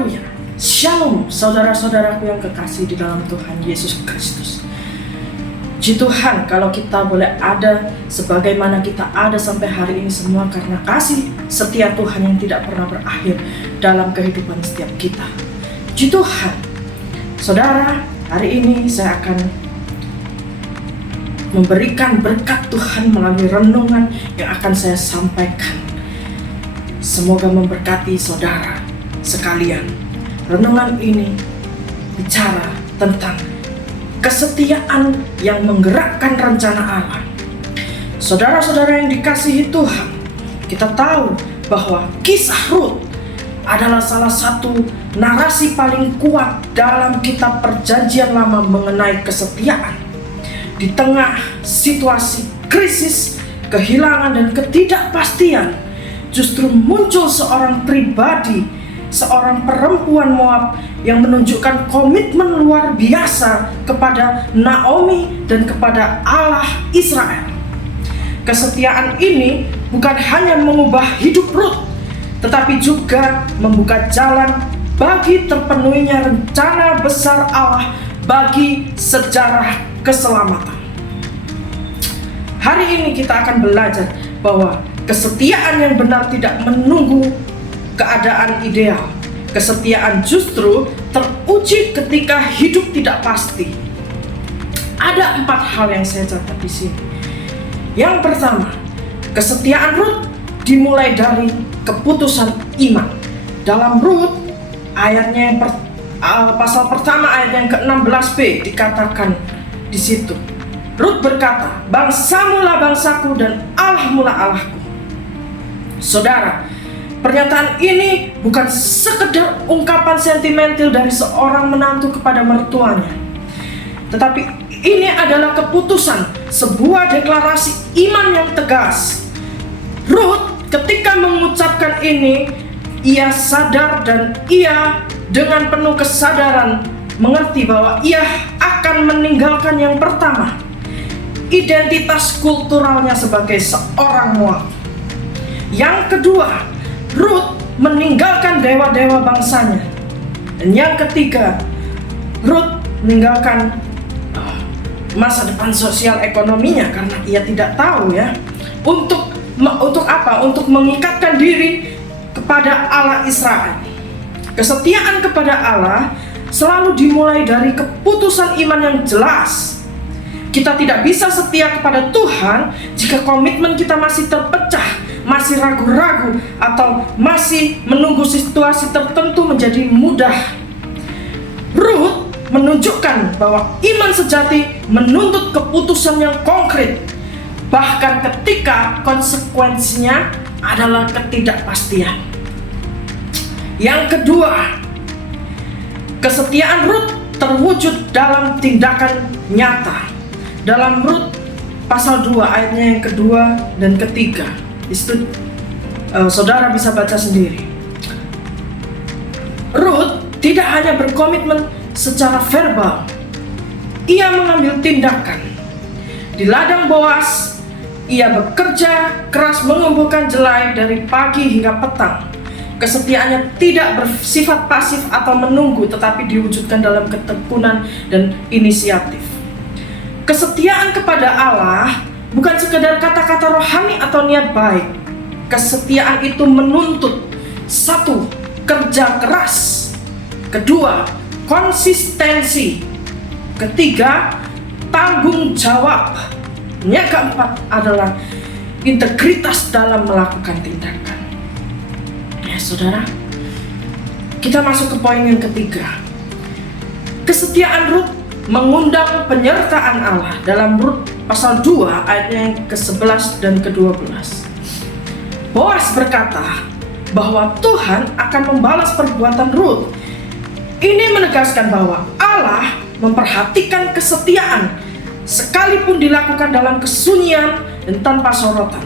Haleluya. Shalom saudara-saudaraku yang kekasih di dalam Tuhan Yesus Kristus. Puji Tuhan, kalau kita boleh ada sebagaimana kita ada sampai hari ini semua karena kasih setia Tuhan yang tidak pernah berakhir dalam kehidupan setiap kita. Puji Tuhan. Saudara, hari ini saya akan memberikan berkat Tuhan melalui renungan yang akan saya sampaikan. Semoga memberkati saudara sekalian. Renungan ini bicara tentang kesetiaan yang menggerakkan rencana Allah. Saudara-saudara yang dikasihi Tuhan, kita tahu bahwa kisah Rut adalah salah satu narasi paling kuat dalam kitab Perjanjian Lama mengenai kesetiaan. Di tengah situasi krisis, kehilangan dan ketidakpastian, justru muncul seorang pribadi, seorang perempuan Moab yang menunjukkan komitmen luar biasa kepada Naomi dan kepada Allah Israel. Kesetiaan ini bukan hanya mengubah hidup Rut, tetapi juga membuka jalan bagi terpenuhinya rencana besar Allah bagi sejarah keselamatan. Hari ini kita akan belajar bahwa kesetiaan yang benar tidak menunggu keadaan ideal. Kesetiaan justru teruji ketika hidup tidak pasti. Ada 4 hal yang saya catat di sini. Yang pertama, kesetiaan Rut dimulai dari keputusan iman. Dalam Rut ayatnya pasal pertama ayat yang ke-16b dikatakan di situ. Rut berkata, "Bangsamu lah bangsaku dan Allahmu lah Allahku." Saudara, pernyataan ini bukan sekedar ungkapan sentimental dari seorang menantu kepada mertuanya, tetapi ini adalah keputusan, sebuah deklarasi iman yang tegas. Rut ketika mengucapkan ini, ia sadar dan ia dengan penuh kesadaran mengerti bahwa ia akan meninggalkan yang pertama, identitas kulturalnya sebagai seorang Moab. Yang kedua, Rut meninggalkan dewa-dewa bangsanya. Dan yang ketiga, Rut meninggalkan masa depan sosial ekonominya karena ia tidak tahu ya untuk apa? Untuk mengikatkan diri kepada Allah Israel. Kesetiaan kepada Allah selalu dimulai dari keputusan iman yang jelas. Kita tidak bisa setia kepada Tuhan jika komitmen kita masih terpecah, masih ragu-ragu, atau masih menunggu situasi tertentu menjadi mudah. Rut menunjukkan bahwa iman sejati menuntut keputusan yang konkret, bahkan ketika konsekuensinya adalah ketidakpastian. Yang kedua, kesetiaan Rut terwujud dalam tindakan nyata. Dalam Rut pasal 2 ayatnya yang kedua dan ketiga, itu saudara bisa baca sendiri. Rut tidak hanya berkomitmen secara verbal, ia mengambil tindakan. Di ladang Boas, ia bekerja keras mengumpulkan jelai dari pagi hingga petang. Kesetiaannya tidak bersifat pasif atau menunggu, tetapi diwujudkan dalam ketekunan dan inisiatif. Kesetiaan kepada Allah bukan sekedar kata-kata rohani atau niat baik. Kesetiaan itu menuntut 1. Kerja keras. 2. Konsistensi. 3. Tanggung jawab. Yang keempat adalah integritas dalam melakukan tindakan. Ya saudara, kita masuk ke poin yang ketiga. Kesetiaan Rut mengundang penyertaan Allah. Dalam Rut pasal 2 ayatnya yang ke-11 dan ke-12. Boas berkata bahwa Tuhan akan membalas perbuatan Rut. Ini menegaskan bahwa Allah memperhatikan kesetiaan sekalipun dilakukan dalam kesunyian dan tanpa sorotan.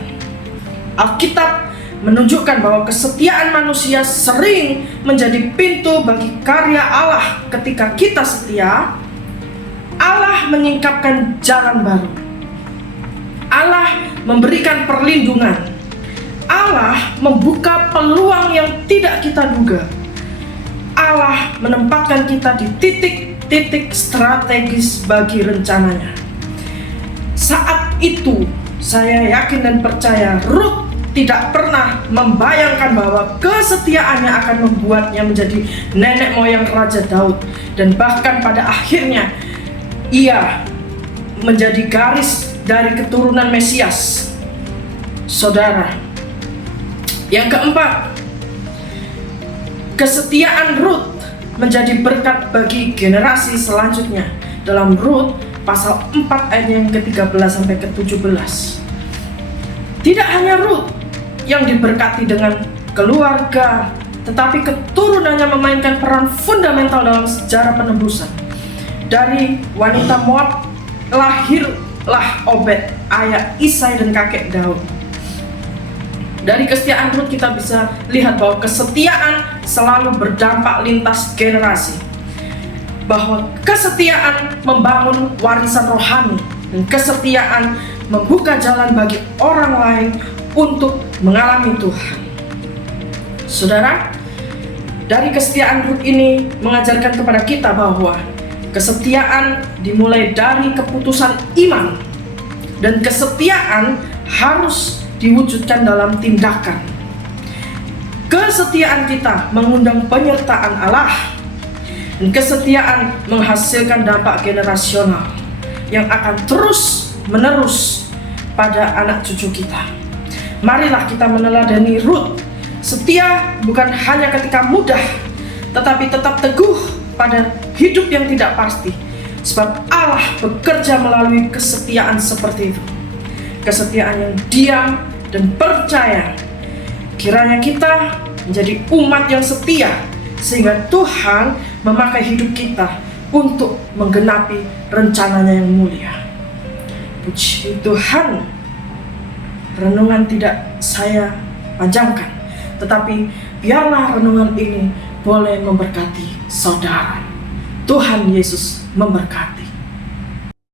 Alkitab menunjukkan bahwa kesetiaan manusia sering menjadi pintu bagi karya Allah. Ketika kita setia, Allah menyingkapkan jalan baru. Allah memberikan perlindungan. Allah membuka peluang yang tidak kita duga. Allah menempatkan kita di titik-titik strategis bagi rencananya. Saat itu saya yakin dan percaya Ruth tidak pernah membayangkan bahwa kesetiaannya akan membuatnya menjadi nenek moyang Raja Daud, dan bahkan pada akhirnya ia menjadi garis dari keturunan Mesias. Saudara, yang keempat, kesetiaan Ruth menjadi berkat bagi generasi selanjutnya. Dalam Ruth pasal 4 ayat yang ke-13 sampai ke-17. Tidak hanya Ruth yang diberkati dengan keluarga, tetapi keturunannya memainkan peran fundamental dalam sejarah penebusan. Dari wanita Moab lahirlah Obed, ayah Isai dan kakek Daud. Dari kesetiaan Ruth kita bisa lihat bahwa kesetiaan selalu berdampak lintas generasi. Bahwa kesetiaan membangun warisan rohani, dan kesetiaan membuka jalan bagi orang lain untuk mengalami Tuhan. Saudara, dari kesetiaan Ruth ini mengajarkan kepada kita bahwa kesetiaan dimulai dari keputusan iman, dan kesetiaan harus diwujudkan dalam tindakan. Kesetiaan kita mengundang penyertaan Allah, dan kesetiaan menghasilkan dampak generasional yang akan terus menerus pada anak cucu kita. Marilah kita meneladani Ruth, setia bukan hanya ketika mudah, tetapi tetap teguh pada hidup yang tidak pasti, sebab Allah bekerja melalui kesetiaan seperti itu. Kesetiaan yang diam dan percaya. Kiranya kita menjadi umat yang setia, sehingga Tuhan memakai hidup kita untuk menggenapi rencananya yang mulia. Puji Tuhan, renungan tidak saya panjangkan, tetapi biarlah renungan ini boleh memberkati saudara. Tuhan Yesus memberkati.